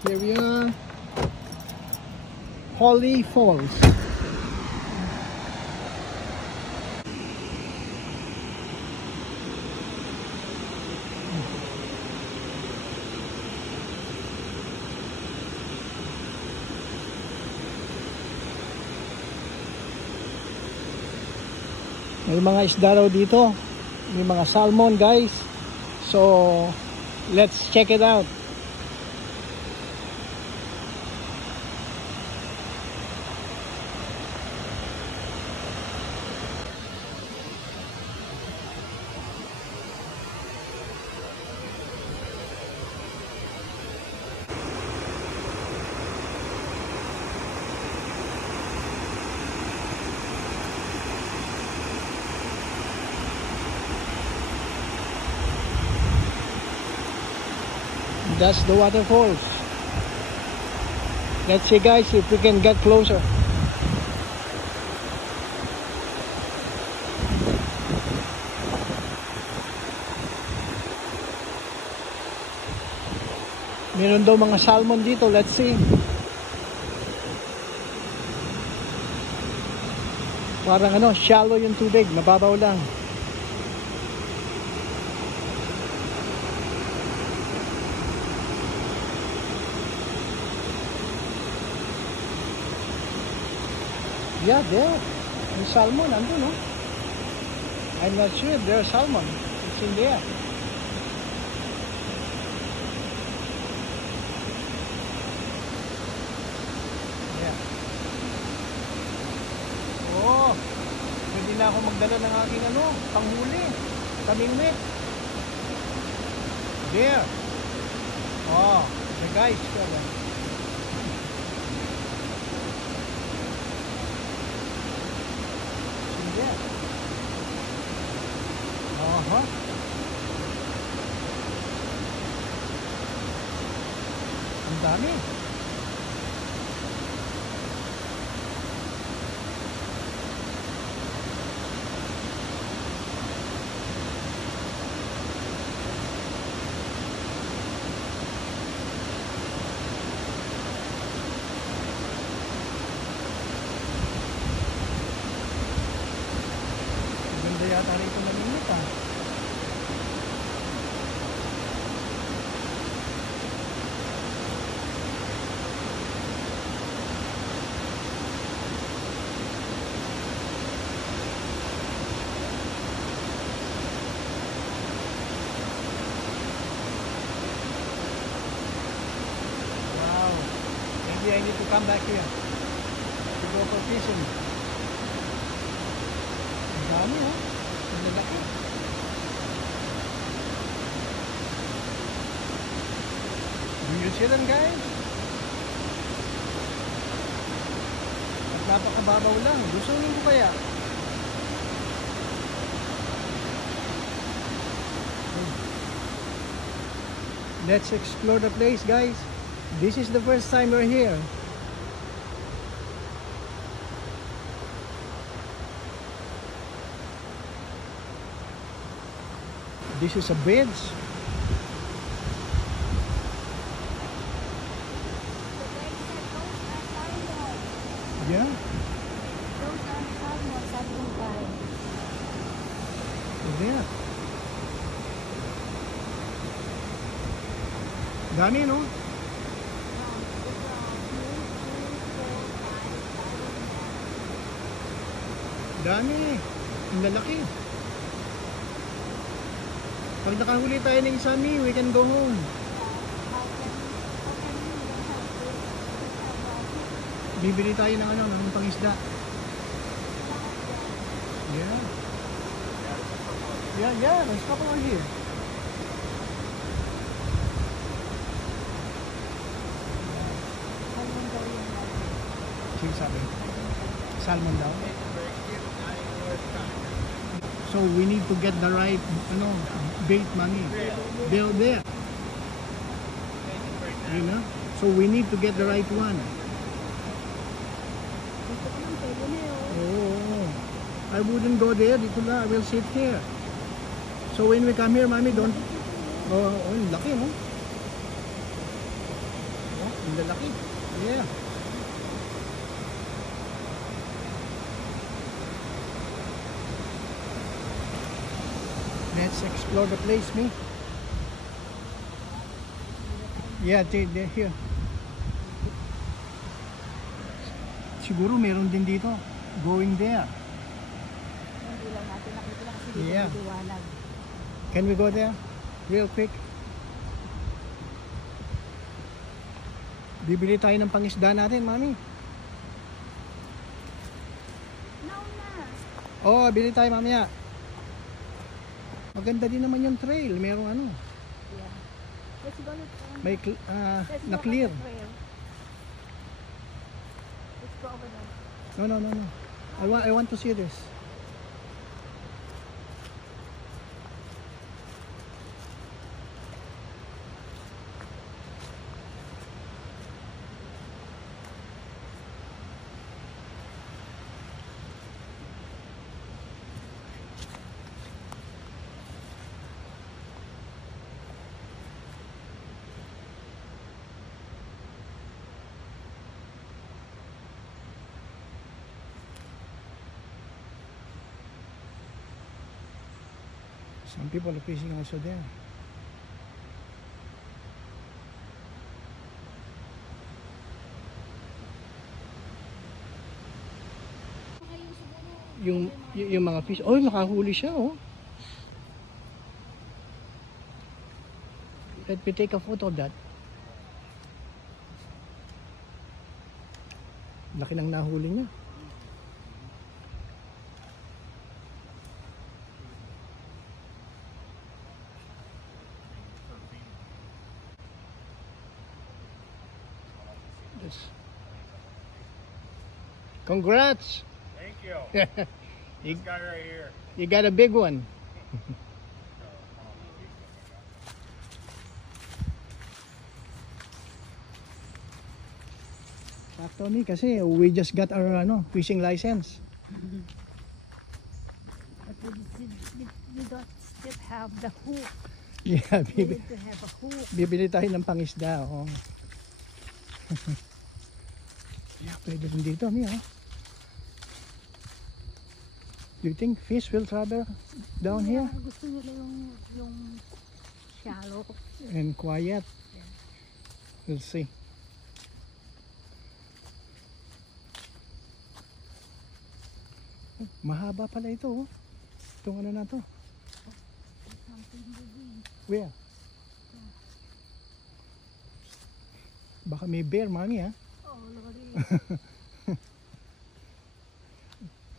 Here we are. Holly Falls. May mga isda raw dito. May mga salmon, guys. So, let's check it out. That's the waterfalls. Let's see, guys, if we can get closer. Meron daw mga salmon dito. Let's see. Parang ano, shallow yung tubig, mababaw lang. Yeah, there. Yung salmon, andun, no? I'm not sure if there's salmon. It's in there. Yeah. Oh, pwede na ako magdala ng aking ano, panghuli. Kamingwit. There. Oh, the guys. Ang dami. Maganda yata rito na minit, ah. I need to come back here to go for fishing. Ang dami, oh. Ang lalaki. Do you see them, guys? At napakababaw lang. Gustuhin ko kaya. Let's explore the place, guys. This is the first time we're here. This is a bridge. Yeah. Those are salmons at Dubai. There. Dami, no? Dami. Ang lalaki. Pag nakahuli tayo ng isami, we can go home. Bibili tayo ng ano, ng pangisda. Yeah. Yeah, let's stop over here. Sige, sabi. Salmon daw. So we need to get the right, bait money. They're there. You know? So we need to get the right one. Oh, I wouldn't go there. Dito na, I will sit here. So when we come here, mommy, don't. Oh, lucky, no? Ang lalaki. Yeah. Let's explore the place, me. Yeah, they're here. Siguro meron din dito. Going there. Hindi lang natin nakita lang kasi dito Yeah. liwanag. Can we go there? Real quick. Bibili tayo ng pangisda natin, Mami. No na. Oh, bili tayo mamaya. Maganda din naman yung trail. Merong ano. Yeah. Let's go. May Let's go na on clear. the trail. Let's go over there. No. I want to see this. Some people are fishing also there. Yung mga fish. Oh, nakahuli siya, oh. Let me take a photo of that. Laki ng nahuli niya. Yes. Congrats! Thank you. you, This guy right here. you got a big one. Sakto ni kasi we just got our fishing license. But we don't still have the hook. Yeah, We need to have a hook. bibili tayo ng pangisda. Oh. Yeah, pwede rin dito, Mia. Do you think fish will travel down here? Yeah, gusto nila yung shallow. And quiet? We'll see. Oh, mahaba pala ito, oh. Itong ano na to. Something moving. Where? Baka may bear, Mami, ha? Oh, look at it.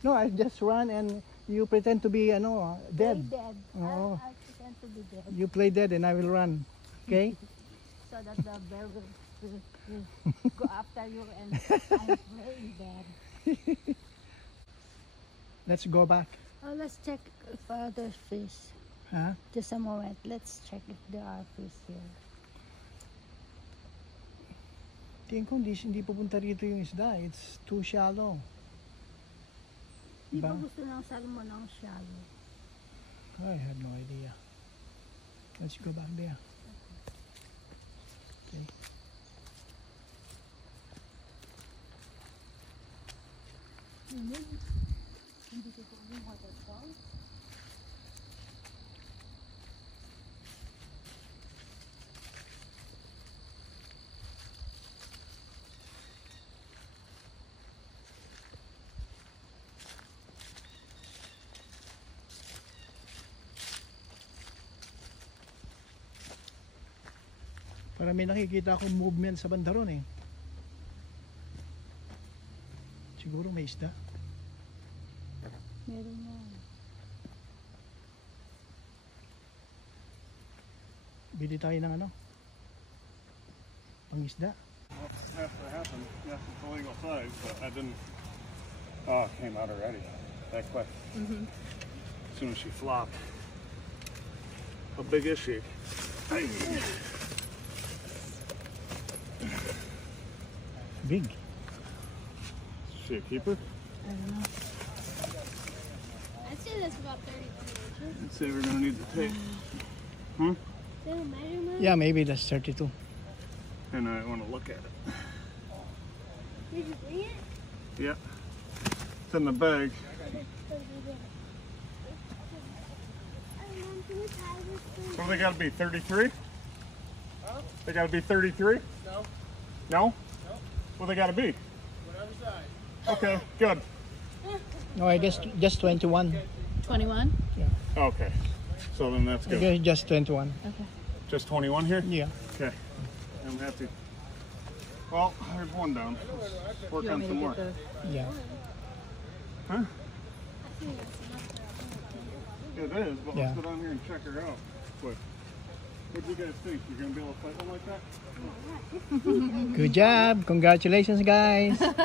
No, I just run and you pretend to be dead. Play dead. Oo. I pretend to be dead. You play dead and I will run. Okay? So that the bear will go after you and I'm playing dead. Let's go back. Oh, let's check if there's fish. Huh? Just a moment. Let's check if there are fish here. Tingin ko hindi pupunta rito yung isda. It's too shallow. Di ba Ba? gusto ng salmon ng shallow? I have no idea. Let's go back there. Okay. Hindi ko po yung waterfall. Para may nakikita akong movement sa banda ron, eh. Siguro may isda. Meron na. Bili tayo ng pangisda. Has to happen. Yes, it's illegal size, but I didn't. Oh, it came out already. That quick. As soon as she flopped. How big is she? Big. Is she a keeper? I don't know. I'd say that's about 32 inches. Let's say we're gonna need to take. Is that a measurement? Yeah, maybe that's 32. and I want to look at it. Did you bring it? Yeah, it's in the bag. Mom, can you tie this thing? Well, they got to be 33? They got to be 33? No. No? Well, they got to be. Whatever size. Okay, good. No, I guess just 21. 21? Okay, so then that's I good. guess just 21. Okay. Just 21 here? Yeah. Okay, I'm happy. Well, there's one down. Let's work on some more. Yeah. Huh? I think that's enough. It is, but Yeah. let's go down here and check her out. Quick. What do you guys think? You're gonna be able to fight one like that? Good job. Congratulations, guys. Mom,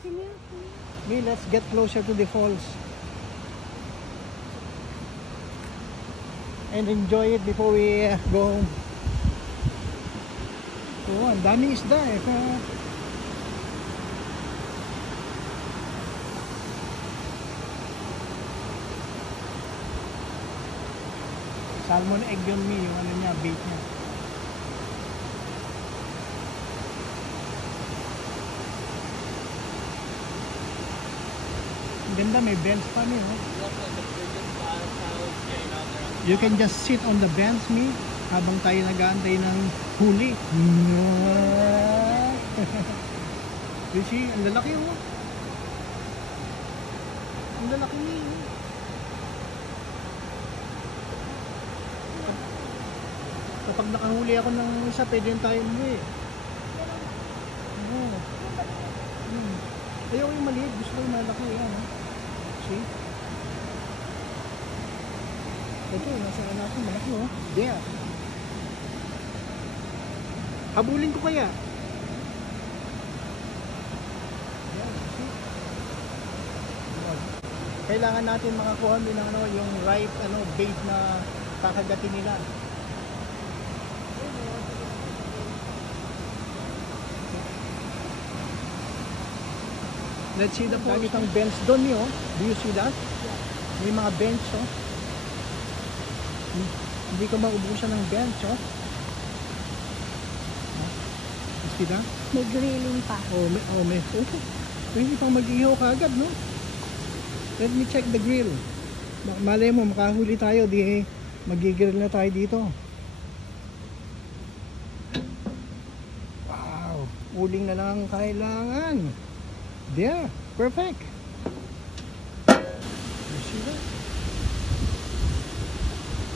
can you? Me, let's get closer to the falls and enjoy it before we go home. Oh, ang dami isda eh. Salmon egg yun, me, yung ano niya, bait niya. Ang ganda, may bench pa me, oh. You can just sit on the bench, me, habang tayo nag-aantay ng huli. You see, ang lalaki, oh. Ang lalaki niya, oh. Kapag nakahuli ako ng isa, pwede yung tayo umuwi. Oo. Ayaw yung maliit, gusto ko yung malaki. Yan, oh. See? Ito, nasa natin, malaki, oh. There. Habulin ko kaya. Yan, see? Kailangan natin makakuha din ng ano, yung right bait na kakagatin nila. Let's see the falls. Ang bench doon niyo. Do you see that? May mga bench, oh. Hindi ko maubusan ng bench, oh. You see that? May grilling pa. May pwede pang mag-ihaw kaagad, no? Let me check the grill. Malay mo, makahuli tayo, di magigrill na tayo dito. Wow, uling na lang ang kailangan. There, perfect. You see that?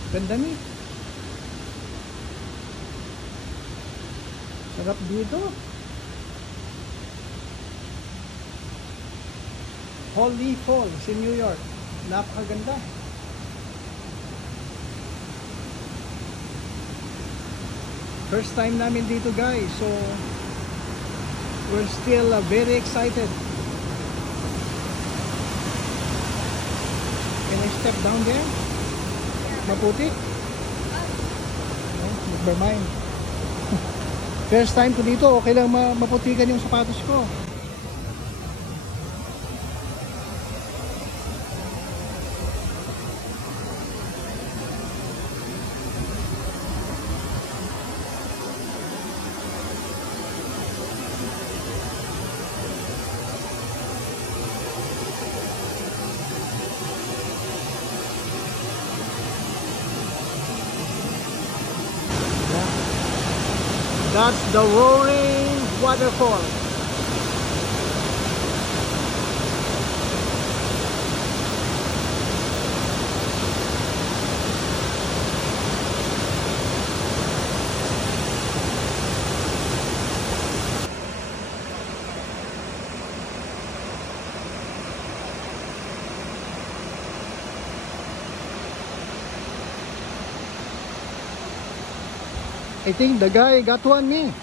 Ganda ni. Sarap dito. Holly Falls in New York. Napakaganda. First time namin dito, guys. So we're still very excited. Can I step down there? Maputi? No, never mind. First time ko dito, okay lang maputikan yung sapatos ko. That's the Roaring Waterfall. I think the guy got one me.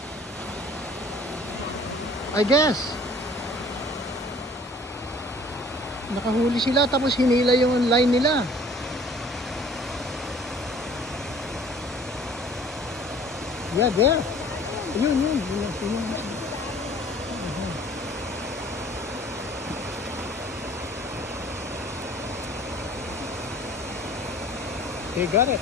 I guess. Nakahuli sila tapos hinila yung line nila. Yeah, there. Yun. They got it.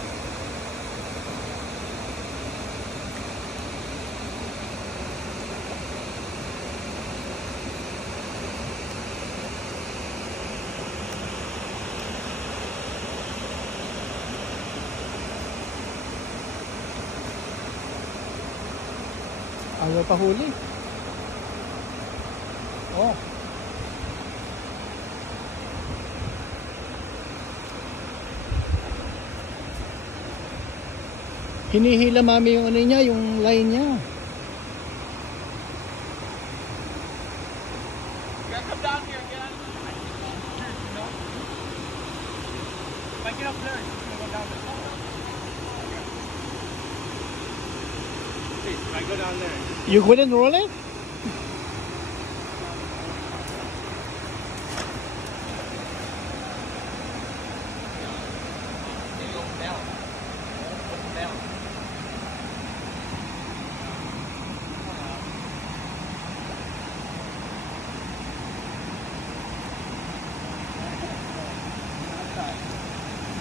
Ayaw pa huli. Oh. Hinihila mami yung ano niya, yung line niya. Come down here and get on. If I get up there, it's gonna go down the See, if I go down there. You couldn't roll it?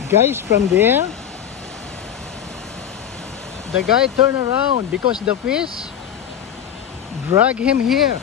Guys, from there, the guy turned around because the fish drag him here.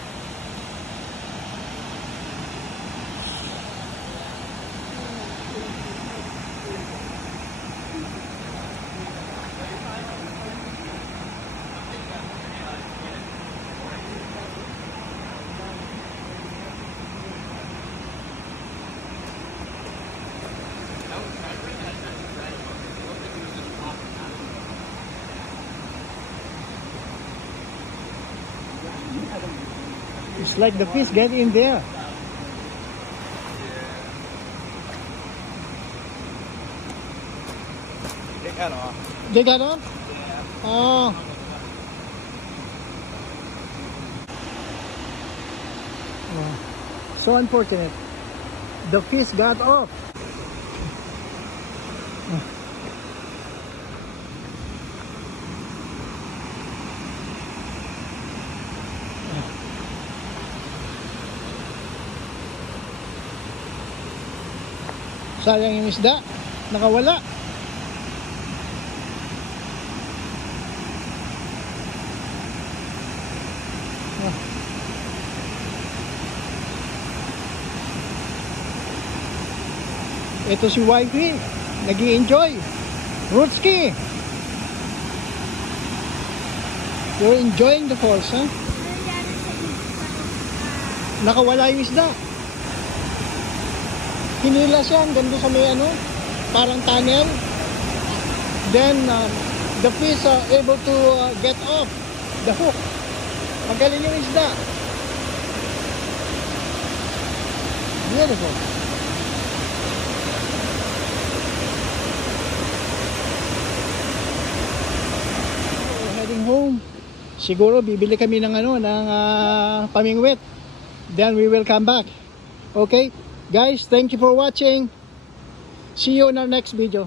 It's like the fish get in there. They got off. They got on? Oh. Oh. So unfortunate. The fish got off. Sayang yung isda, nakawala. Ito si wifey, nag-i-enjoy. Rutski, you're enjoying the falls, huh? Nakawala yung isda. Hinila siya hanggang doon sa may ano, parang tunnel. Then the fish are able to get off the hook. Magaling yung isda. Beautiful. We're heading home. Siguro bibili kami ng ano, ng pamingwit. Then we will come back. Okay? Guys, thank you for watching. See you in our next video.